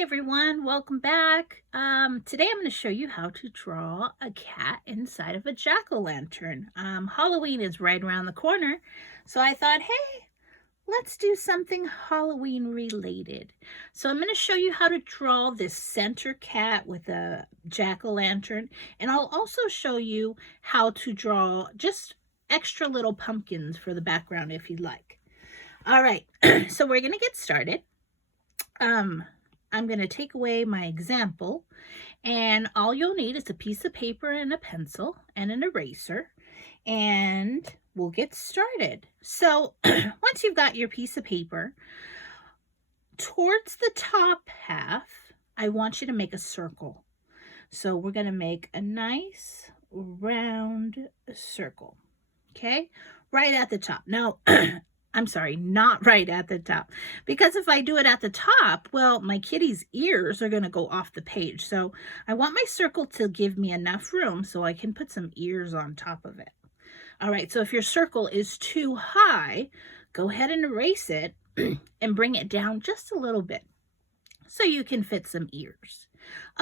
Hi everyone, welcome back. Today I'm going to show you how to draw a cat inside of a jack-o'-lantern. Halloween is right around the corner, so I thought, hey, let's do something Halloween related. So I'm going to show you how to draw this center cat with a jack-o'-lantern, and I'll also show you how to draw just extra little pumpkins for the background if you'd like. All right, so we're going to get started. I'm going to take away my example, and all you'll need is a piece of paper and a pencil and an eraser, and we'll get started. So once you've got your piece of paper, towards the top half, I want you to make a circle. So we're going to make a nice round circle, okay, right at the top. Now, I'm sorry, not right at the top, because if I do it at the top, well, my kitty's ears are going to go off the page. So I want my circle to give me enough room so I can put some ears on top of it. All right, so if your circle is too high, go ahead and erase it and bring it down just a little bit so you can fit some ears.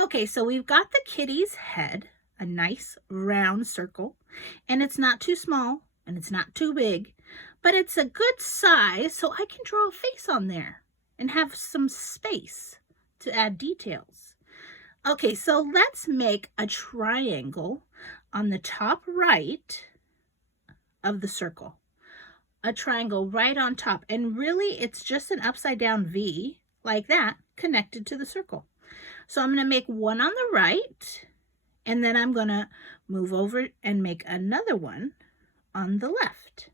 Okay, so we've got the kitty's head, a nice round circle, and it's not too small and it's not too big, but it's a good size so I can draw a face on there and have some space to add details. Okay, so let's make a triangle on the top right of the circle. A triangle right on top, and really it's just an upside down V like that connected to the circle. So I'm going to make one on the right, and then I'm going to move over and make another one on the left.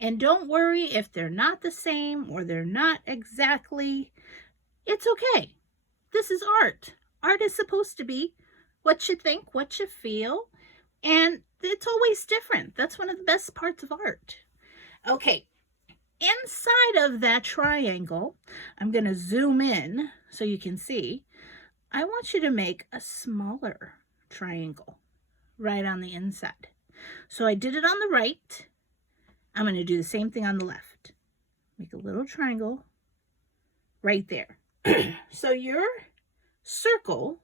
And don't worry if they're not the same or they're not exactly. It's okay. This is art. Art is supposed to be what you think, what you feel, and it's always different. That's one of the best parts of art. Okay, inside of that triangle, I'm going to zoom in so you can see. I want you to make a smaller triangle right on the inside. So I did it on the right. I'm going to do the same thing on the left. Make a little triangle right there. So your circle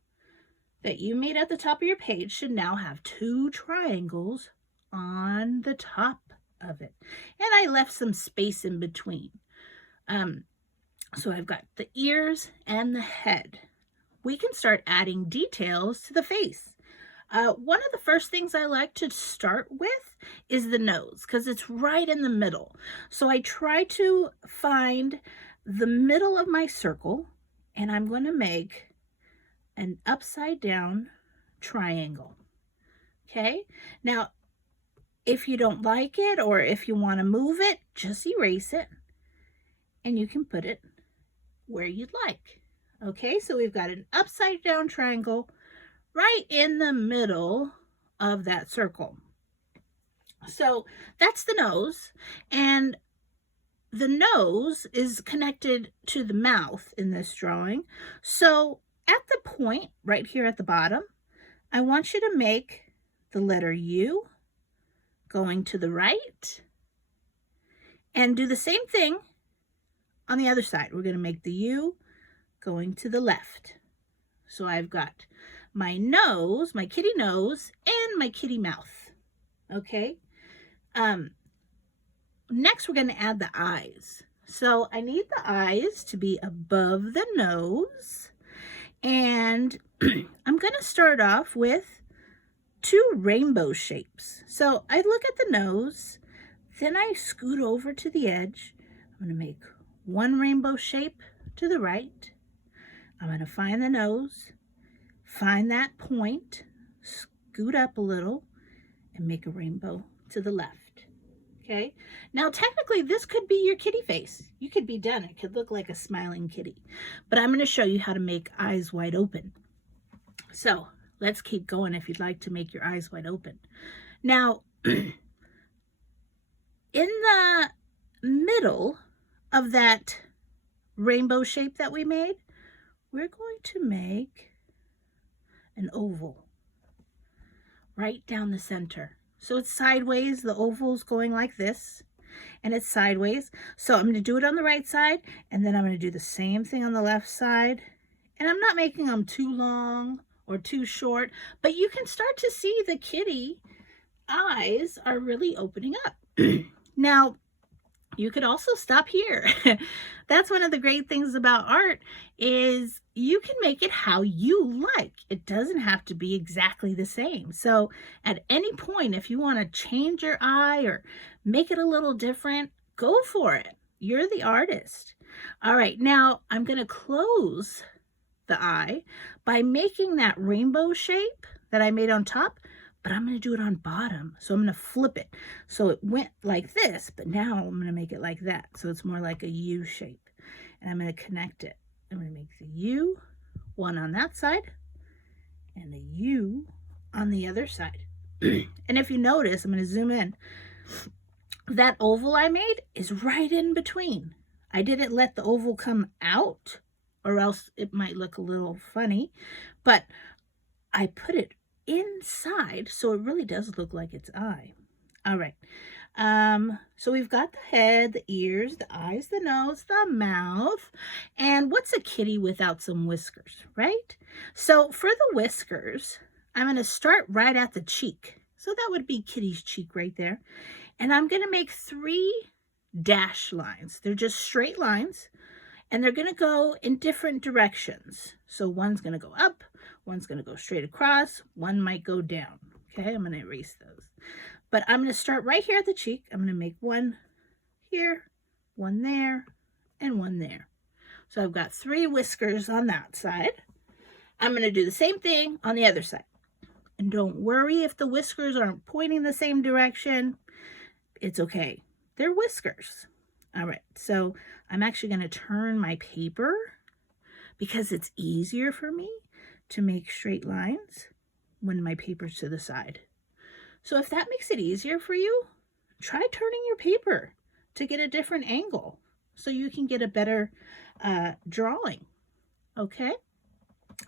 that you made at the top of your page should now have two triangles on the top of it. And I left some space in between. So I've got the ears and the head. We can start adding details to the face. One of the first things I like to start with is the nose, because it's right in the middle. So I try to find the middle of my circle, and I'm going to make an upside down triangle. Okay, now if you don't like it or if you want to move it, just erase it and you can put it where you'd like. Okay, so we've got an upside down triangle right in the middle of that circle. So that's the nose, and the nose is connected to the mouth in this drawing. So at the point right here at the bottom, I want you to make the letter U going to the right, and do the same thing on the other side. We're going to make the U going to the left. So I've got my nose, my kitty nose, and my kitty mouth. Okay. Next, we're going to add the eyes. So I need the eyes to be above the nose. And I'm going to start off with two rainbow shapes. So I look at the nose, then I scoot over to the edge. I'm going to make one rainbow shape to the right. I'm going to find the nose, find that point, scoot up a little, and make a rainbow to the left. Okay, now technically this could be your kitty face. You could be done. It could look like a smiling kitty. But I'm going to show you how to make eyes wide open. So let's keep going if you'd like to make your eyes wide open. Now, in the middle of that rainbow shape that we made, we're going to make an oval right down the center. So it's sideways, the oval's going like this, and it's sideways. So I'm going to do it on the right side, and then I'm going to do the same thing on the left side And I'm not making them too long or too short, but you can start to see the kitty eyes are really opening up. Now, you could also stop here. That's one of the great things about art is you can make it how you like. It doesn't have to be exactly the same. So at any point, if you want to change your eye or make it a little different, go for it. You're the artist. All right, now I'm going to close the eye by making that rainbow shape that I made on top, but I'm going to do it on bottom. So I'm going to flip it. So it went like this, but now I'm going to make it like that. So it's more like a U shape. And I'm going to connect it. I'm going to make the U, one on that side, and the U on the other side. And if you notice, I'm going to zoom in. That oval I made is right in between. I didn't let the oval come out, or else it might look a little funny, but I put it inside, so it really does look like its eye. All right. So we've got the head, the ears, the eyes, the nose, the mouth. And what's a kitty without some whiskers, right? So for the whiskers, I'm going to start right at the cheek. So that would be Kitty's cheek right there. And I'm going to make 3 dash lines. They're just straight lines. And they're going to go in different directions. So one's going to go up, one's going to go straight across, one might go down. Okay, I'm going to erase those. But I'm going to start right here at the cheek. I'm going to make one here, one there, and one there. So I've got 3 whiskers on that side. I'm going to do the same thing on the other side. And don't worry if the whiskers aren't pointing the same direction. It's okay. They're whiskers. All right, so I'm actually going to turn my paper because it's easier for me to make straight lines when my paper's to the side. So if that makes it easier for you, try turning your paper to get a different angle so you can get a better drawing, okay?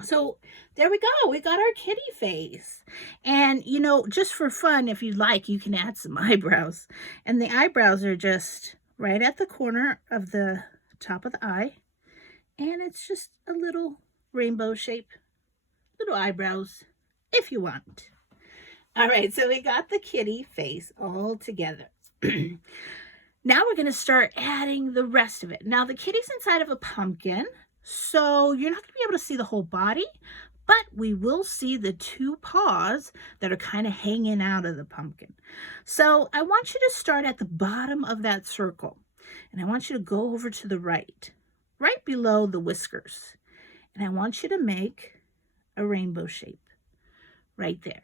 So there we go. We got our kitty face. And, you know, just for fun, if you'd like, you can add some eyebrows. And the eyebrows are just right at the corner of the top of the eye. And it's just a little rainbow shape, little eyebrows, if you want. All right, so we got the kitty face all together. Now we're going to start adding the rest of it. Now the kitty's inside of a pumpkin, so you're not going to be able to see the whole body, but we will see the 2 paws that are kind of hanging out of the pumpkin. So I want you to start at the bottom of that circle, and I want you to go over to the right below the whiskers, and I want you to make a rainbow shape right there.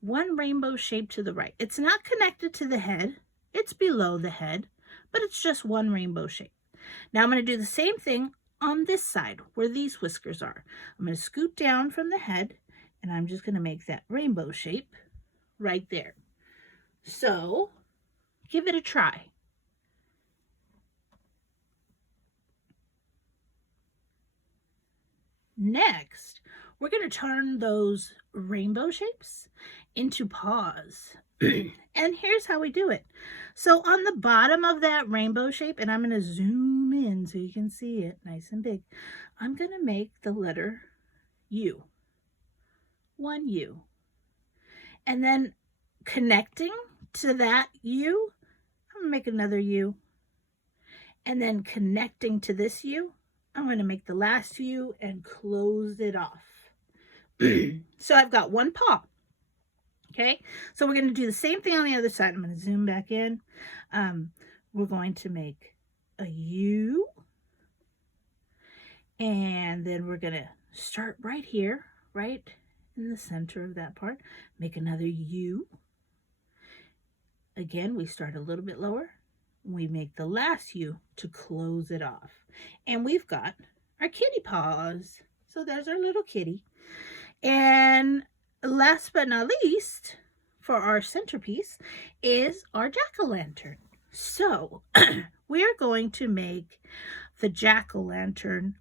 One rainbow shape to the right. It's not connected to the head. It's below the head, but it's just one rainbow shape. Now I'm going to do the same thing on this side where these whiskers are. I'm going to scoot down from the head, and I'm just going to make that rainbow shape right there. So give it a try. Next, we're going to turn those rainbow shapes into paws. And here's how we do it. So on the bottom of that rainbow shape, and I'm going to zoom in so you can see it nice and big, I'm going to make the letter U. One U. And then connecting to that U, I'm going to make another U. And then connecting to this U, I'm going to make the last U and close it off. So I've got one paw. Okay, so we're going to do the same thing on the other side. I'm going to zoom back in. We're going to make a U. And then we're going to start right here, right in the center of that part. Make another U. Again, we start a little bit lower. We make the last U to close it off. And we've got our kitty paws. So there's our little kitty. And last but not least, for our centerpiece, is our jack-o'-lantern. So we are going to make the jack-o'-lantern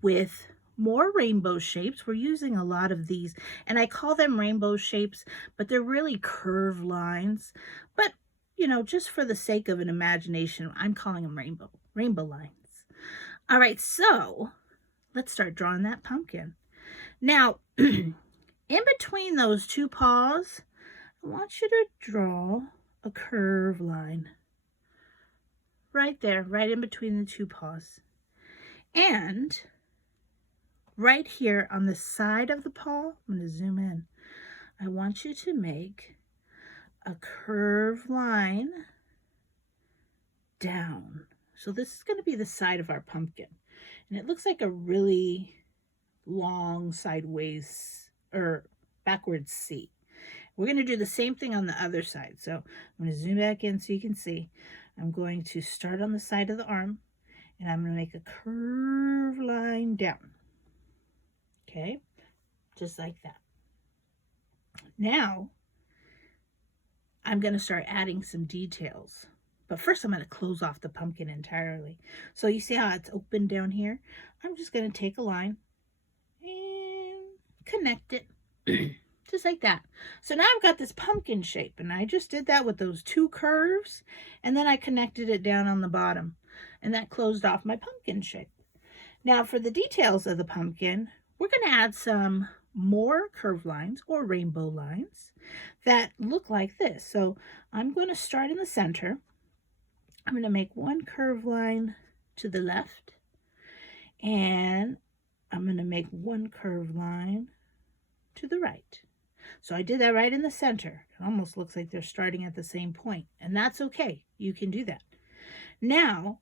with more rainbow shapes. We're using a lot of these, and I call them rainbow shapes, but they're really curved lines. But, you know, just for the sake of an imagination, I'm calling them rainbow lines. All right, so let's start drawing that pumpkin. Now, in between those two paws, I want you to draw a curve line right there, right in between the two paws. And right here on the side of the paw, I'm going to zoom in. I want you to make a curved line down. So this is going to be the side of our pumpkin. And it looks like a really long sideways or backwards C. We're going to do the same thing on the other side. So I'm going to zoom back in so you can see. I'm going to start on the side of the arm and I'm going to make a curved line down. Okay, just like that. Now, I'm going to start adding some details. But first I'm going to close off the pumpkin entirely. So you see how it's open down here? I'm just going to take a line and connect it. Just like that. So now I've got this pumpkin shape, and I just did that with those two curves, and then I connected it down on the bottom, and that closed off my pumpkin shape. Now for the details of the pumpkin, we're going to add some more curved lines or rainbow lines that look like this. So I'm going to start in the center. I'm going to make one curved line to the left, and I'm going to make one curved line to the right. So I did that right in the center. It almost looks like they're starting at the same point, and that's okay. You can do that. Now,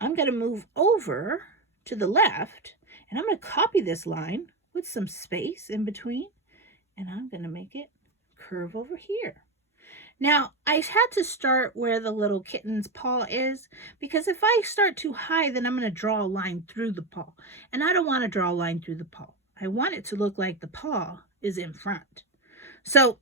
I'm going to move over to the left, and I'm going to copy this line with some space in between, and I'm going to make it curve over here. Now, I had to start where the little kitten's paw is, because if I start too high, then I'm going to draw a line through the paw, and I don't want to draw a line through the paw. I want it to look like the paw is in front. So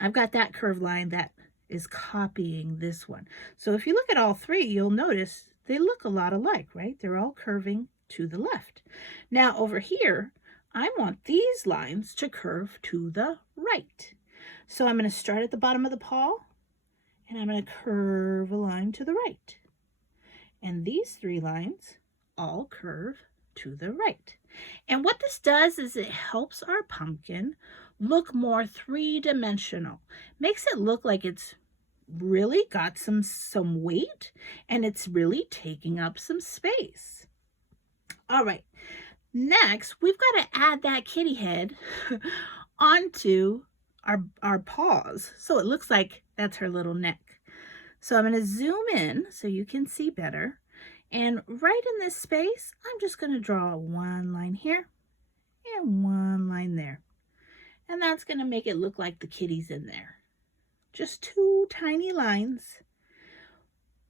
I've got that curved line that is copying this one. So if you look at all three, you'll notice they look a lot alike, right? They're all curving to the left. Now over here, I want these lines to curve to the right. So I'm going to start at the bottom of the paw, and I'm going to curve a line to the right. And these three lines all curve to the right. And what this does is it helps our pumpkin look more three-dimensional. Makes it look like it's really got some weight, and it's really taking up some space. All right, next we've got to add that kitty head onto our paws. So it looks like that's her little neck. So I'm going to zoom in so you can see better. And right in this space, I'm just going to draw one line here and one line there. And that's going to make it look like the kitty's in there. Just two tiny lines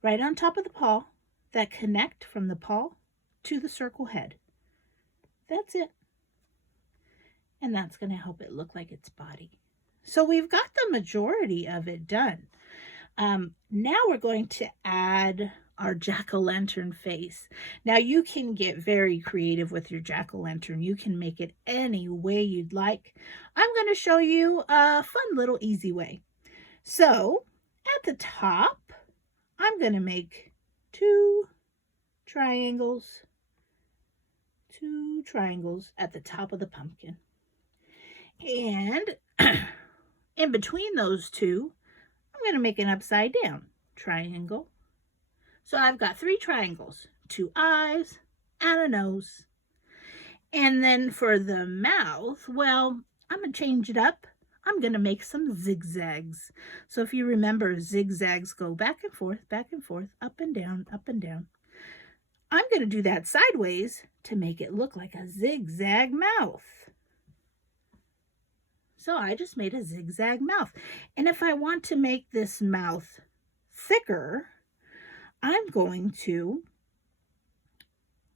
right on top of the paw that connect from the paw to the circle head. That's it. And that's going to help it look like its body. So we've got the majority of it done. Now we're going to add our jack-o'-lantern face. Now you can get very creative with your jack-o'-lantern. You can make it any way you'd like. I'm going to show you a fun little easy way. So at the top, I'm going to make two triangles at the top of the pumpkin. And in between those two, I'm going to make an upside down triangle. So I've got three triangles, two eyes and a nose. And then for the mouth, well, I'm going to change it up. I'm going to make some zigzags. So if you remember, zigzags go back and forth, up and down, up and down. I'm going to do that sideways to make it look like a zigzag mouth. So I just made a zigzag mouth. And if I want to make this mouth thicker, I'm going to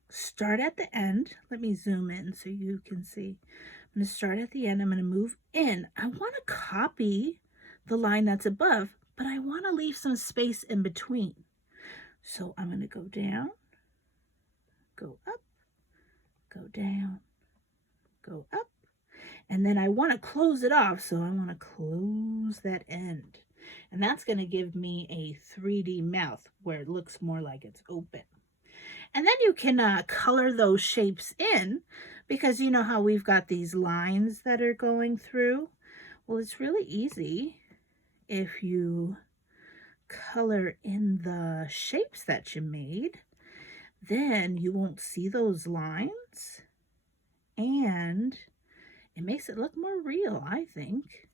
start at the end. Let me zoom in so you can see. I'm going to start at the end. I'm going to move in. I want to copy the line that's above, but I want to leave some space in between. So I'm going to go down, go up, go down, go up. And then I want to close it off, so I want to close that end. And that's going to give me a 3D mouth where it looks more like it's open. And then you can color those shapes in, because you know how we've got these lines that are going through. Well, it's really easy if you color in the shapes that you made. Then you won't see those lines, and it makes it look more real, I think.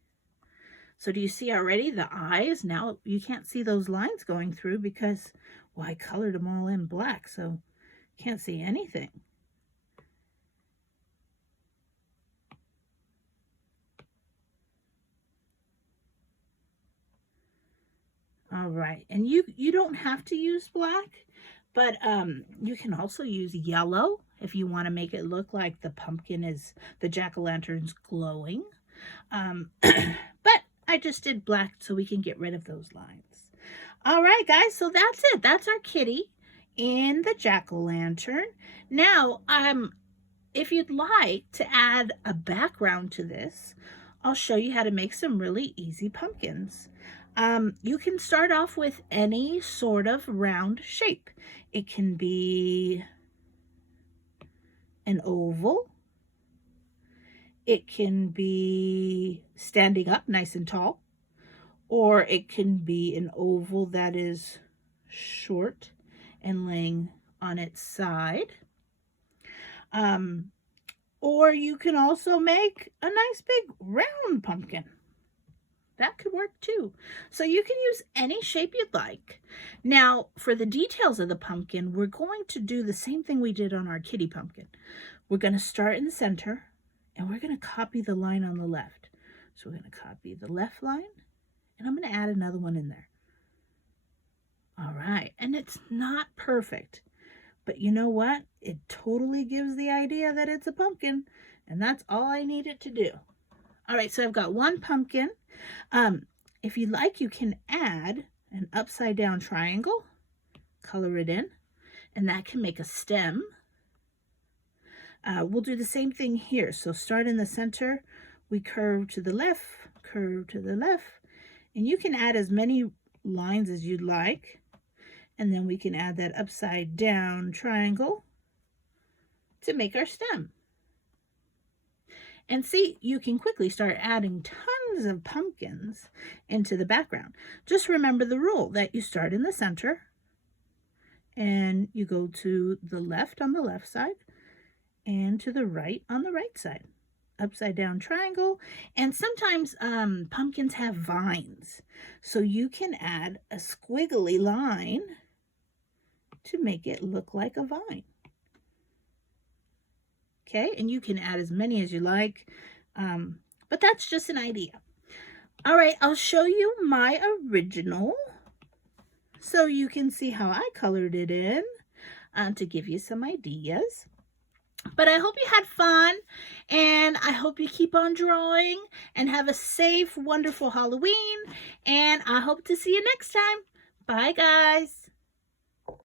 So do you see already the eyes? Now you can't see those lines going through because, well, I colored them all in black, so you can't see anything. All right, and you don't have to use black, but you can also use yellow if you want to make it look like the jack-o'-lantern's glowing. But I just did black so we can get rid of those lines. All right, guys, so that's it. That's our kitty in the jack-o'-lantern. Now, if you'd like to add a background to this, I'll show you how to make some really easy pumpkins. You can start off with any sort of round shape. It can be an oval. It can be standing up nice and tall. Or it can be an oval that is short and laying on its side. Or you can also make a nice big round pumpkin. That could work too. So you can use any shape you'd like. Now, for the details of the pumpkin, we're going to do the same thing we did on our kitty pumpkin. We're going to start in the center, and we're going to copy the line on the left. So we're going to copy the left line, and I'm going to add another one in there. All right, and it's not perfect, but you know what? It totally gives the idea that it's a pumpkin, and that's all I need it to do. All right, so I've got one pumpkin. If you like, you can add an upside down triangle, color it in, and that can make a stem. We'll do the same thing here. So start in the center, we curve to the left, and you can add as many lines as you'd like. And then we can add that upside down triangle to make our stem. And see, you can quickly start adding tons of pumpkins into the background. Just remember the rule that you start in the center and you go to the left on the left side and to the right on the right side. Upside down triangle. And sometimes pumpkins have vines, so you can add a squiggly line to make it look like a vine. Okay, and you can add as many as you like, but that's just an idea. All right, I'll show you my original so you can see how I colored it in to give you some ideas. But I hope you had fun, and I hope you keep on drawing and have a safe, wonderful Halloween, and I hope to see you next time. Bye, guys.